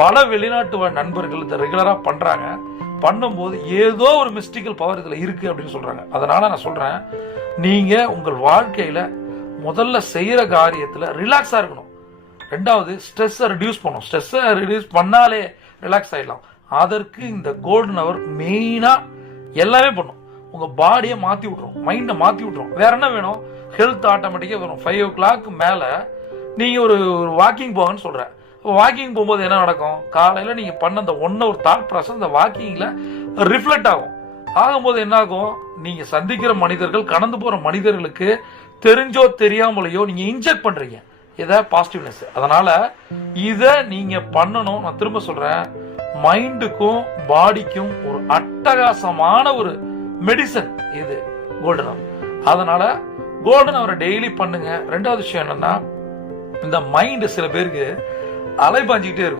பல வெளிநாட்டு நண்பர்கள் இதை ரெகுலராக பண்ணுறாங்க பண்ணும்போது ஏதோ ஒரு மிஸ்டிக்கல் பவர் இதில் இருக்குது அப்படின்னு சொல்கிறாங்க அதனால் நான் சொல்கிறேன் நீங்கள் உங்கள் வாழ்க்கையில் முதல்ல செய்கிற காரியத்தில் ரிலாக்ஸாக இருக்கணும். ரெண்டாவது ஸ்ட்ரெஸ்ஸை ரிடியூஸ் பண்ணணும். ஸ்ட்ரெஸ்ஸை ரிடியூஸ் பண்ணாலே ரிலாக்ஸ் ஆயிடலாம். அதற்கு இந்த கோல்டன் அவர் மெயினாக எல்லாமே பண்ணும். உங்கள் பாடியை மாற்றி விட்ரும் மைண்டை மாற்றி விட்ருவோம் வேற என்ன வேணும்? ஹெல்த் ஆட்டோமேட்டிக்காக வரும். ஃபைவ் ஓ கிளாக் மேலே நீங்கள் ஒரு வாக்கிங் போங்கன்னு சொல்கிறேன் வாக்கிங் போகும்போது என்ன நடக்கும்? காலையில் நீங்கள் பண்ண அந்த ஒன் ஹவர் தாட் ப்ராசஸ் அந்த வாக்கிங்கில் ரிஃப்ளெக்ட் ஆகும். ஆகும்போது என்ன ஆகும்? நீங்கள் சந்திக்கிற மனிதர்கள் கடந்து போகிற மனிதர்களுக்கு தெரிஞ்சோ தெரியாமலையோ நீங்கள் இன்ஜெக்ட் பண்ணுறீங்க இதை பாசிட்டிவ்னஸ் அதனால் இதை நீங்கள் பண்ணணும். நான் திரும்ப சொல்கிறேன் மைண்டுக்கும் பாடிக்கும் ஒரு அட்டகாசமான ஒரு மெடிசன் இது கோல்டன் அவர் அதனால கோல்டன் அவரை டெய்லி பண்ணுங்க. ரெண்டாவது விஷயம் என்னன்னா இந்த மைண்டு சில பேருக்கு அலைபாஞ்சிக்கிட்டே இருக்கும்.